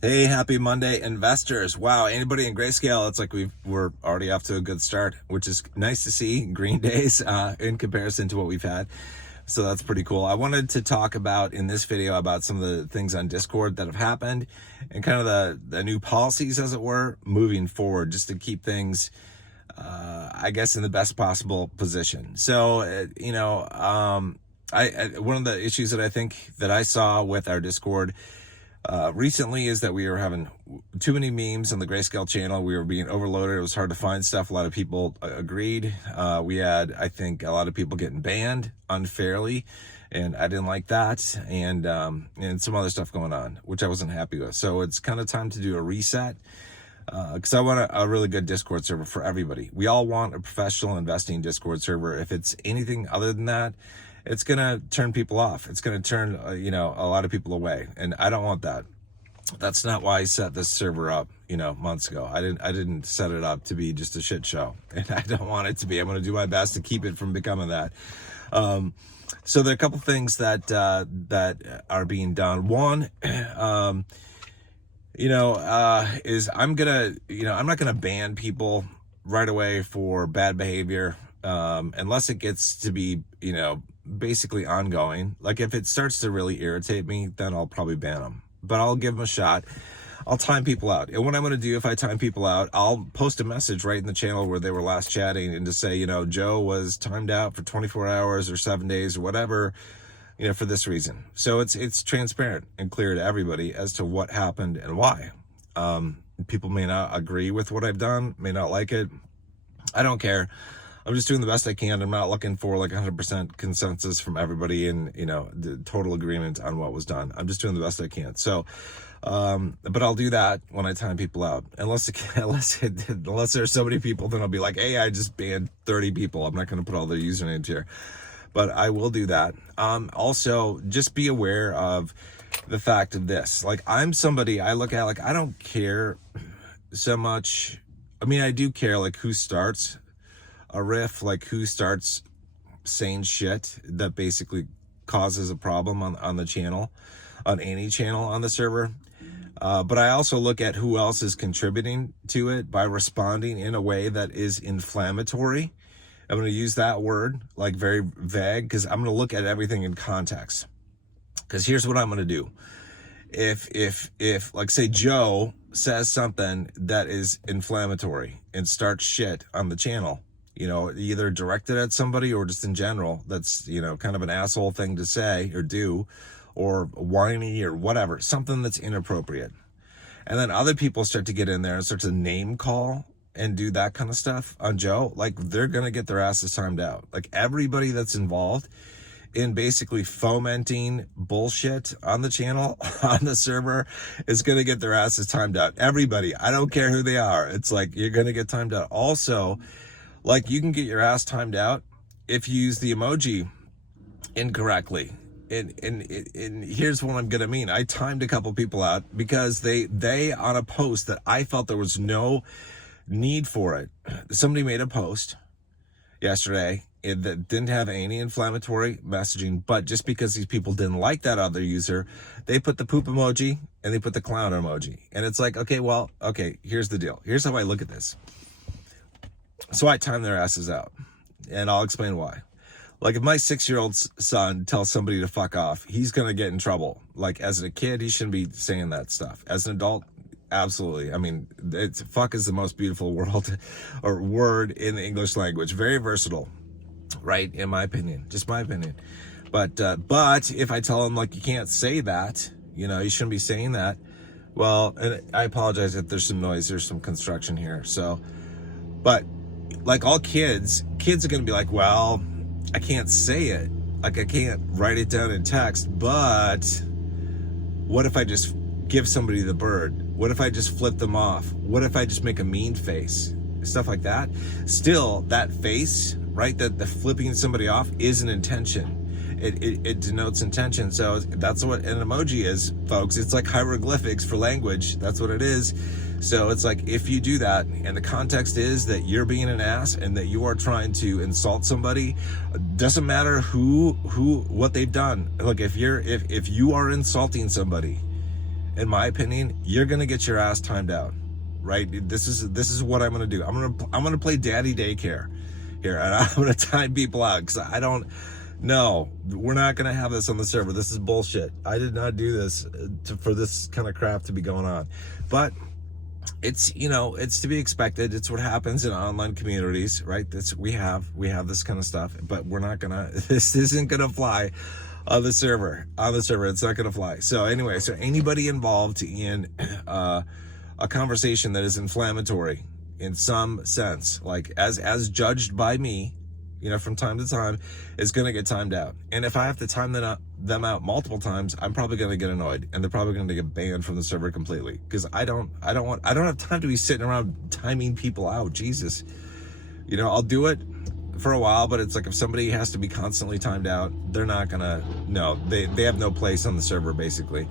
Hey, happy Monday, investors. Wow, anybody in Grayscale, it's like we're already off to a good start, which is nice to see. Green days in comparison to what we've had. So that's pretty cool. I wanted to talk about in this video about some of the things on Discord that have happened and kind of the new policies, as it were, moving forward, just to keep things, I guess, in the best possible position. So, one of the issues that I think that I saw with our Discord recently is that we were having too many memes on the Grayscale channel. We were being overloaded. It was hard to find stuff. A lot of people agreed. We had, I think, a lot of people getting banned unfairly, and I didn't like that. And some other stuff going on, which I wasn't happy with. So it's kind of time to do a reset. Because I want a really good Discord server for everybody. We all want a professional investing Discord server. If it's anything other than that, it's going to turn people off. It's going to turn, a lot of people away. And I don't want that. That's not why I set this server up, months ago. I didn't set it up to be just a shit show. And I don't want it to be. I'm going to do my best to keep it from becoming that. So there are a couple things that are being done. One, is I'm not gonna ban people right away for bad behavior, unless it gets to be, basically ongoing. Like if it starts to really irritate me, then I'll probably ban them, but I'll give them a shot. I'll time people out. And what I'm going to do, if I time people out, I'll post a message right in the channel where they were last chatting and to say, Joe was timed out for 24 hours or 7 days or whatever, for this reason. So it's transparent and clear to everybody as to what happened and why. People may not agree with what I've done, may not like it. I don't care. I'm just doing the best I can. I'm not looking for like 100% consensus from everybody and, the total agreement on what was done. I'm just doing the best I can. So, but I'll do that when I time people out. Unless there's so many people, then I'll be like, hey, I just banned 30 people. I'm not going to put all their usernames here. But I will do that. Also, just be aware of the fact of this. Like, I'm somebody I look at, like, I don't care so much. I mean, I do care, like, who starts a riff, like, who starts saying shit that basically causes a problem on the channel, on any channel on the server. But I also look at who else is contributing to it by responding in a way that is inflammatory. I'm going to use that word, like very vague, because I'm going to look at everything in context. Because here's what I'm going to do. If like, say Joe says something that is inflammatory and starts shit on the channel, either directed at somebody or just in general, that's, kind of an asshole thing to say or do, or whiny or whatever, something that's inappropriate. And then other people start to get in there and start to name call and do that kind of stuff on Joe, like they're going to get their asses timed out. Like everybody that's involved in basically fomenting bullshit on the channel, on the server, is going to get their asses timed out. Everybody, I don't care who they are. It's like, you're going to get timed out. Also, like, you can get your ass timed out if you use the emoji incorrectly. And here's what I'm going to mean. I timed a couple people out because they on a post that I felt there was no need for it. Somebody made a post yesterday that didn't have any inflammatory messaging, but just because these people didn't like that other user, they put the poop emoji and they put the clown emoji. And it's like, okay, here's the deal. Here's how I look at this. So I time their asses out, and I'll explain why. Like, if my 6-year-old son tells somebody to fuck off, he's going to get in trouble. Like, as a kid, he shouldn't be saying that stuff. As an adult, absolutely. I mean, fuck is the most beautiful word in the English language. Very versatile, right? In my opinion, just my opinion. But if I tell him, like, you can't say that, you shouldn't be saying that. Well, and I apologize if there's some noise, there's some construction here. So, but like all kids are going to be like, well, I can't say it. Like, I can't write it down in text, but what if I just give somebody the bird? What if I just flip them off? What if I just make a mean face? Stuff like that. Still, that face, right, that the flipping somebody off is an intention. It denotes intention. So that's what an emoji is, folks. It's like hieroglyphics for language. That's what it is. So it's like, if you do that and the context is that you're being an ass and that you are trying to insult somebody, doesn't matter what they've done. Like, if you are insulting somebody in my opinion, you're gonna get your ass timed out, right? This is what I'm gonna do. I'm gonna play daddy daycare here, and I'm gonna time people out because I don't. No, we're not gonna have this on the server. This is bullshit. I did not do this for this kind of crap to be going on, but it's, you know, it's to be expected. It's what happens in online communities, right? That's we have this kind of stuff, but we're not gonna. This isn't gonna fly on the server. It's not gonna fly. So anyway, so anybody involved in a conversation that is inflammatory in some sense, like as judged by me, you know, from time to time, is going to get timed out. And if I have to time them out multiple times, I'm probably going to get annoyed, and they're probably going to get banned from the server completely, because I don't have time to be sitting around timing people out. Jesus, you know, I'll do it for a while, but it's like if somebody has to be constantly timed out, they're not gonna. No, they have no place on the server. Basically,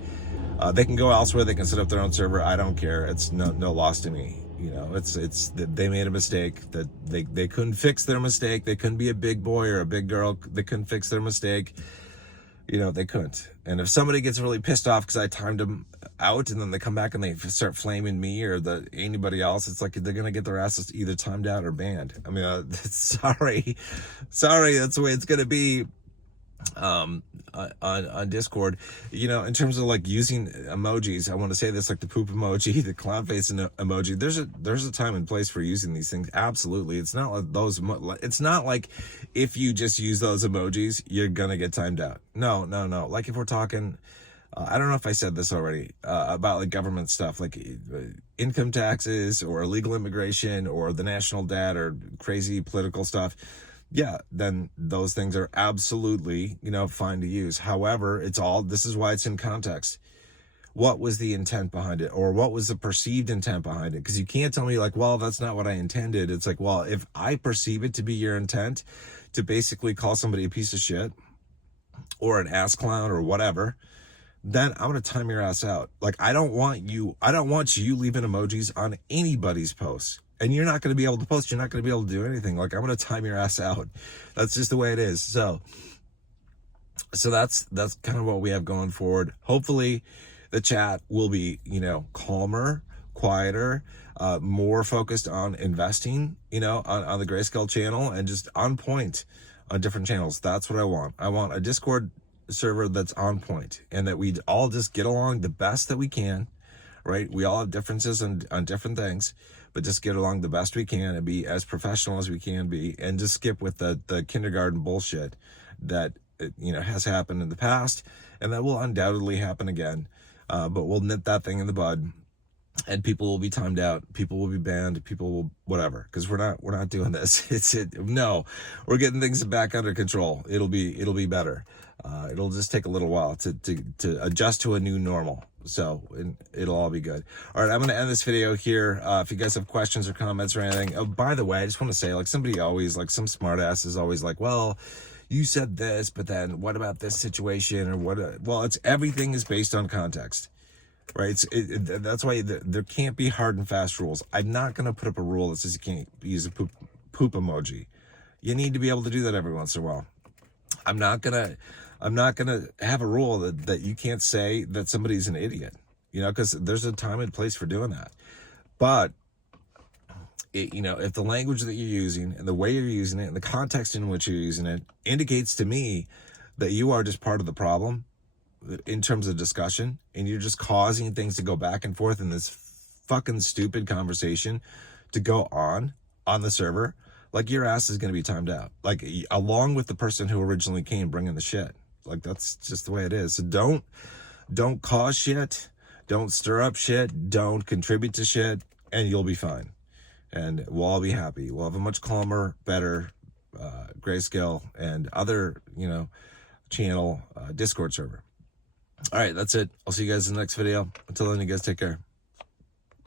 they can go elsewhere. They can set up their own server. I don't care. It's no loss to me. You know, it's they made a mistake, that they couldn't fix their mistake. They couldn't be a big boy or a big girl. They couldn't fix their mistake. You know, they couldn't. And if somebody gets really pissed off because I timed them out, and then they come back and they start flaming me or anybody else, it's like they're gonna get their asses either timed out or banned. I mean, sorry, that's the way it's gonna be. On Discord, you know, in terms of like using emojis, I want to say this, like the poop emoji, the clown face emoji, there's a time and place for using these things. Absolutely. It's not like it's not like if you just use those emojis, you're gonna get timed out. No. Like if we're talking, I don't know if I said this already, about like government stuff, like income taxes or illegal immigration or the national debt or crazy political stuff. Yeah, then those things are absolutely, you know, fine to use. However, this is why it's in context. What was the intent behind it, or what was the perceived intent behind it? Because you can't tell me like, well, that's not what I intended. It's like, well, if I perceive it to be your intent to basically call somebody a piece of shit or an ass clown or whatever, then I'm going to time your ass out. Like, I don't want you leaving emojis on anybody's posts. And you're not going to be able to post. You're not going to be able to do anything. Like, I'm going to time your ass out. That's just the way it is. So that's kind of what we have going forward. Hopefully the chat will be, you know, calmer, quieter, more focused on investing, you know, on the Grayscale channel, and just on point on different channels. That's what I want. I want a Discord server that's on point, and that we all just get along the best that we can, right? We all have differences on different things, but just get along the best we can and be as professional as we can be, and just skip with the kindergarten bullshit that, you know, has happened in the past, and that will undoubtedly happen again. But we'll nip that thing in the bud, and people will be timed out, people will be banned, people will whatever, because we're not doing this. No, we're getting things back under control. It'll be better. It'll just take a little while to adjust to a new normal. So it'll all be good. All right, I'm going to end this video here. If you guys have questions or comments or anything. Oh, by the way, I just want to say, like, somebody always, like, some smart ass is always like, well, you said this, but then what about this situation, or what? Well, everything is based on context, right? That's why there can't be hard and fast rules. I'm not going to put up a rule that says you can't use a poop emoji. You need to be able to do that every once in a while. I'm not gonna have a rule that you can't say that somebody's an idiot, you know, because there's a time and place for doing that. But you know, if the language that you're using and the way you're using it and the context in which you're using it indicates to me that you are just part of the problem in terms of discussion, and you're just causing things to go back and forth in this fucking stupid conversation to go on the server, like, your ass is going to be timed out, like, along with the person who originally came bringing the shit. Like, that's just the way it is. So don't cause shit, don't stir up shit, don't contribute to shit, and you'll be fine, and we'll all be happy. We'll have a much calmer, better Grayscale and other, you know, channel Discord server. All right, that's it. I'll see you guys in the next video. Until then, you guys take care.